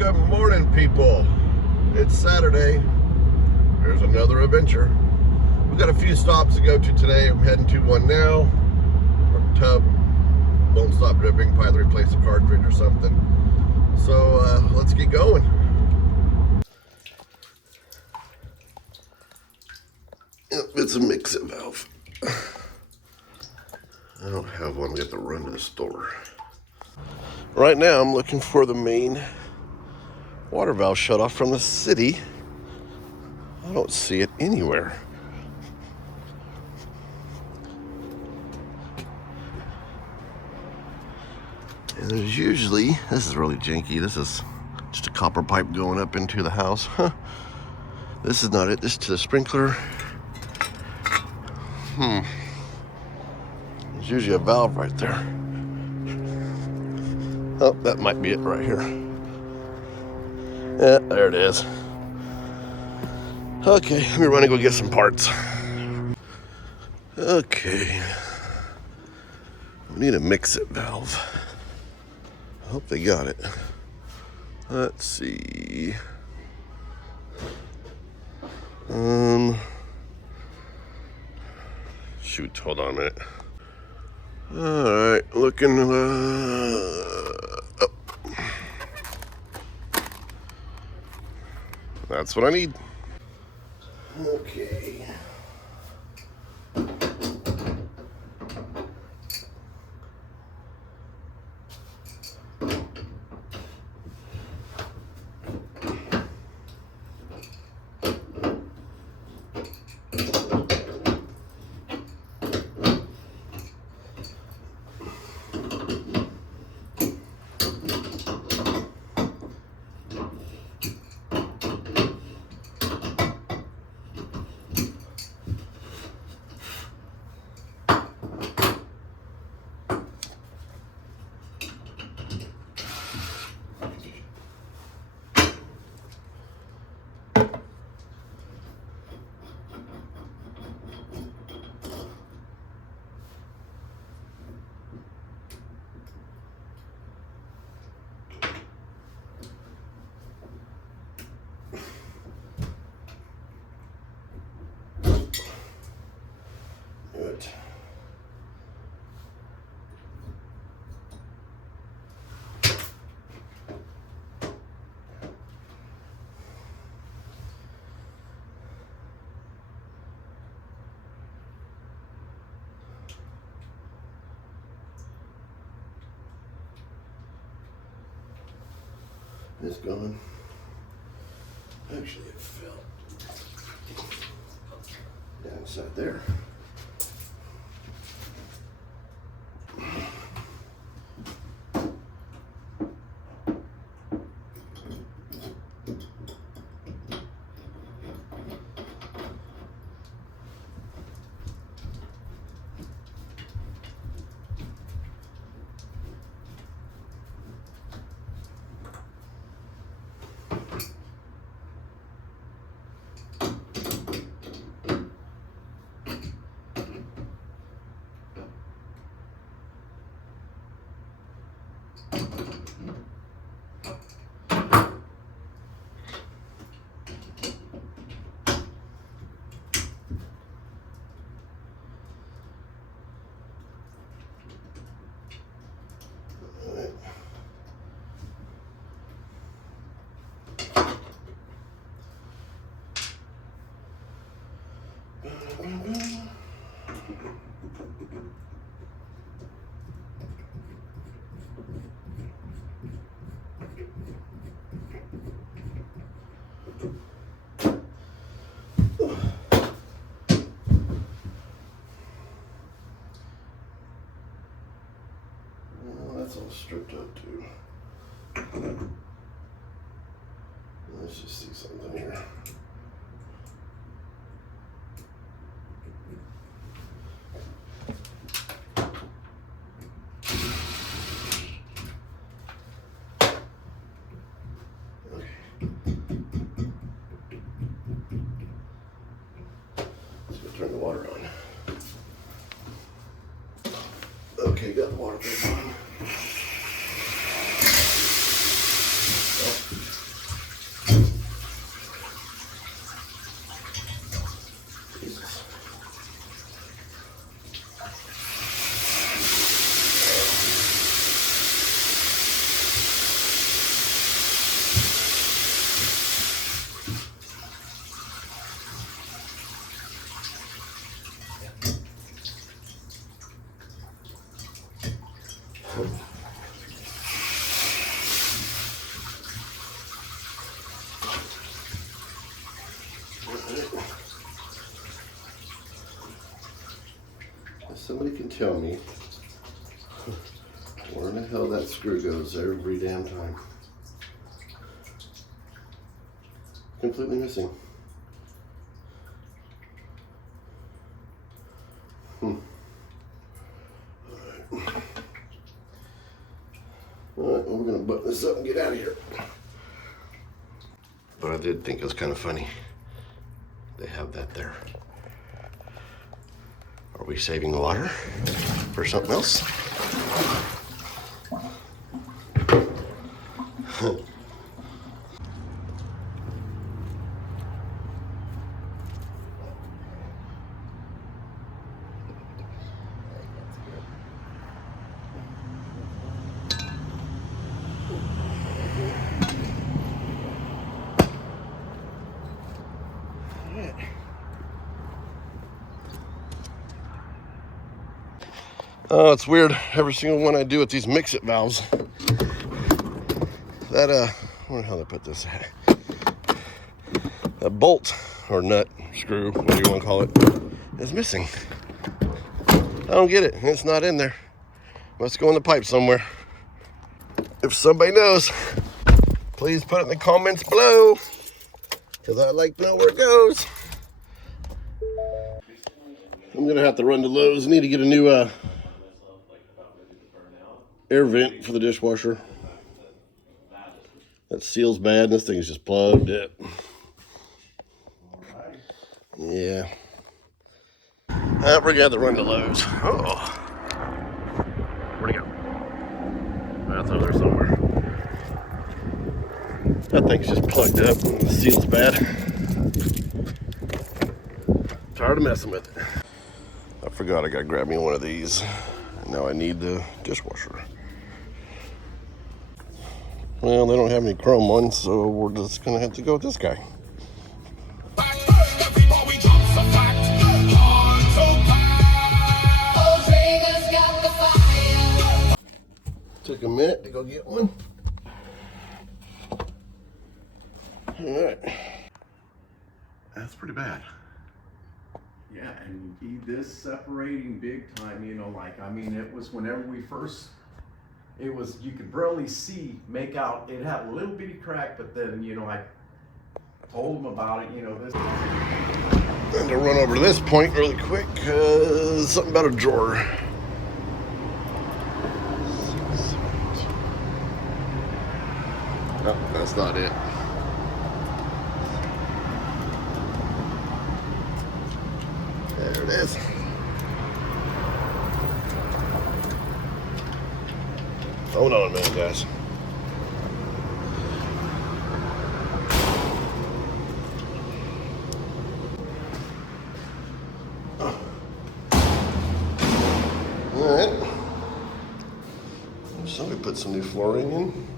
Good morning, people. It's Saturday. There's another adventure. We've got a few stops to go to today. I'm heading to one now. Our tub won't stop dripping. Probably replace a cartridge or something. So let's get going. Yep, it's a mix-it valve. I don't have one. We have to run to the store. Right now, I'm looking for the main water valve shut off from the city. I don't see it anywhere. And there's usually, this is really janky. This is just a copper pipe going up into the house. Huh. This is not it. This is to the sprinkler. There's usually a valve right there. Oh, that might be it right here. Yeah, there it is. Okay, let me run and go get some parts. Okay. We need a mix-it valve. I hope they got it. Let's see. Shoot, hold on a minute. Alright, looking, oh. That's what I need. Okay. Good. It's gone. Actually, it fell down inside there. That's all stripped up too. Let's just see something here. Okay. Let's go turn the water on. Okay, got the water back on. Oh. somebody can tell me where the hell that screw goes every damn time. Completely missing. Alright, well, we're gonna button this up and get out of here. But I did think it was kind of funny. They have that there. Are we saving water for something else? Oh, it's weird. Every single one I do with these mix-it valves, that, I wonder how they put this. That bolt, or nut, screw, whatever you want to call it, is missing. I don't get it. It's not in there. Must go in the pipe somewhere. If somebody knows, please put it in the comments below, because I'd like to know where it goes. I'm going to have to run to Lowe's. I need to get a new air vent for the dishwasher. That seal's bad, and this thing's just plugged it. Yeah. We're gonna have to run to Lowe's. Oh. Where'd it go? That's over there somewhere. That thing's just plugged up, and the seal's bad. Tired of messing with it. I forgot I gotta grab me one of these. Now I need the dishwasher. Well, they don't have any chrome ones, so we're just gonna have to go with this guy. Took a minute to go get one. All right. That's pretty bad. Yeah, and this separating big time, you know, like, I mean, it was whenever we first, it was, you could barely make out, it had a little bitty crack, but then, you know, I told them about it, you know, this. And to run over to this point really quick, something about a drawer. No, that's not it. There it is. Hold on a minute, guys. All right. Somebody put some new flooring in.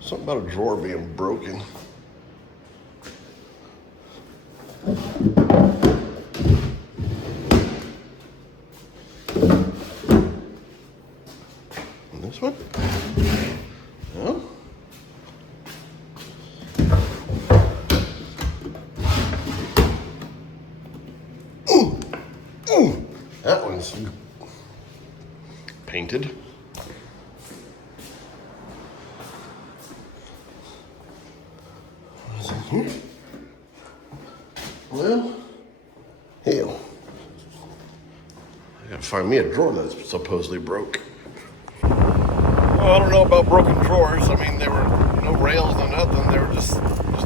Something about a drawer being broken. And this one? No? Ooh. Ooh. That one's painted. What's in here? Well, hell. I gotta find me a drawer that's supposedly broke. Well, I don't know about broken drawers. I mean, there were no rails, no nothing. They were just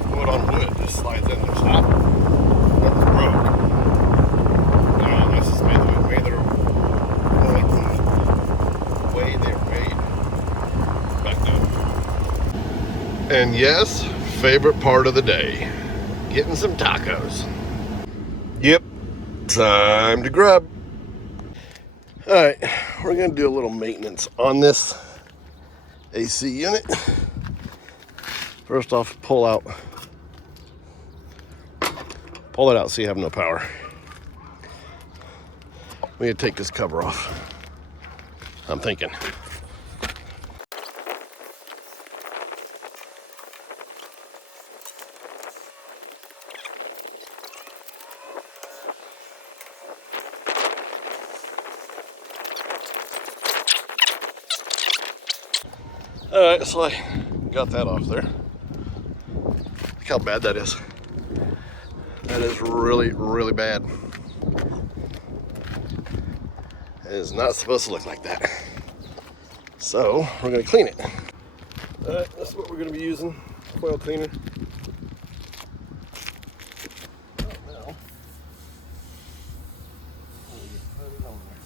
wood on wood. Just slides in there. Stop. Nothing's broke. I don't know. That's just made the way they're made back then. And yes, favorite part of the day, getting some tacos. Yep, time to grub. All right, we're gonna do a little maintenance on this AC unit. First off, pull it out so you have no power. We need to take this cover off, I'm thinking. Alright, so I got that off there. Look how bad that is. That is really, really bad. It is not supposed to look like that. So we're going to clean it. Alright, this is what we're going to be using. Foil cleaner. Now, put it on there.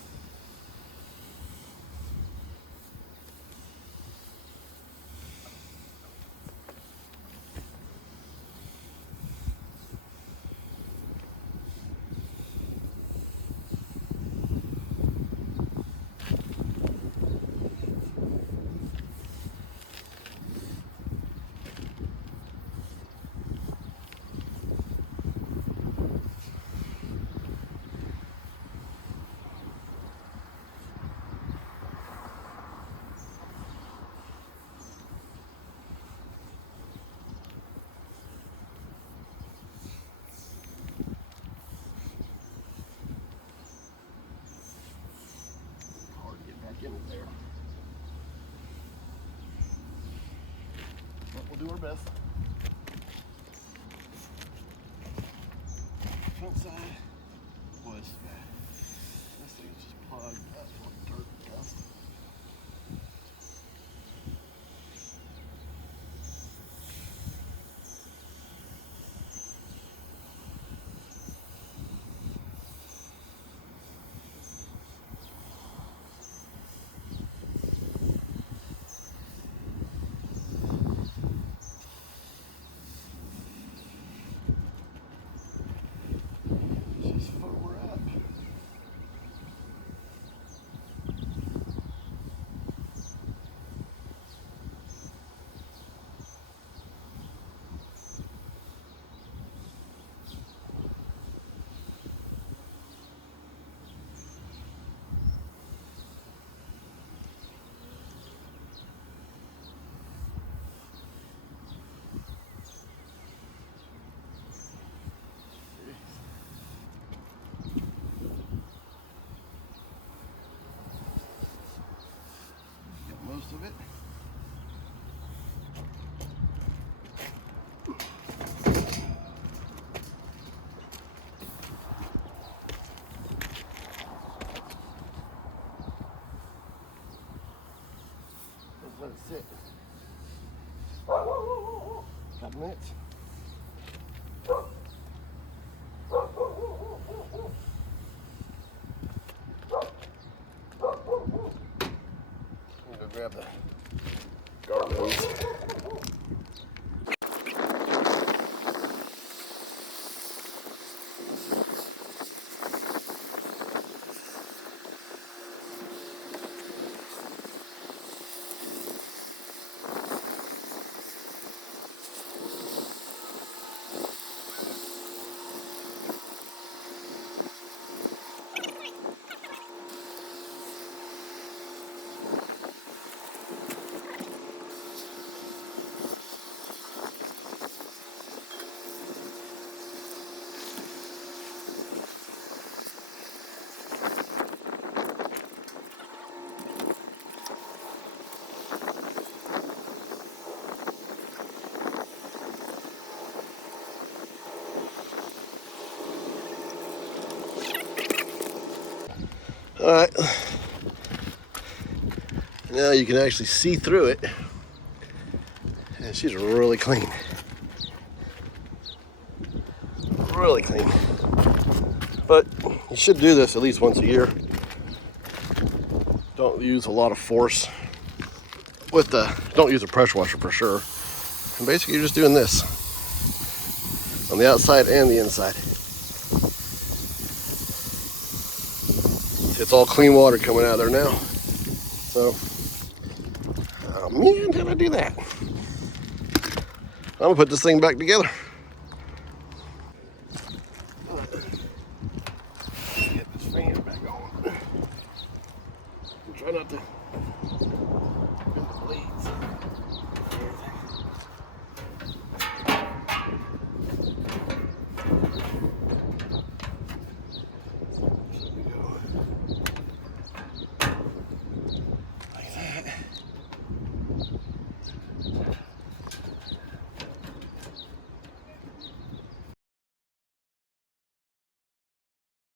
Get it there. But we'll do our best. Front side was this thing is just plugged up full of dirt and dust. Most of it. Let's let it sit. Couple minutes. Go grab the garden hose. All right, now you can actually see through it, and she's really clean, really clean. But you should do this at least once a year. Don't use a lot of force with don't use a pressure washer for sure. And basically you're just doing this on the outside and the inside. It's all clean water coming out of there now. So, oh man, did I do that? I'm gonna put this thing back together. Get this fan back on. And try not to bend the blades.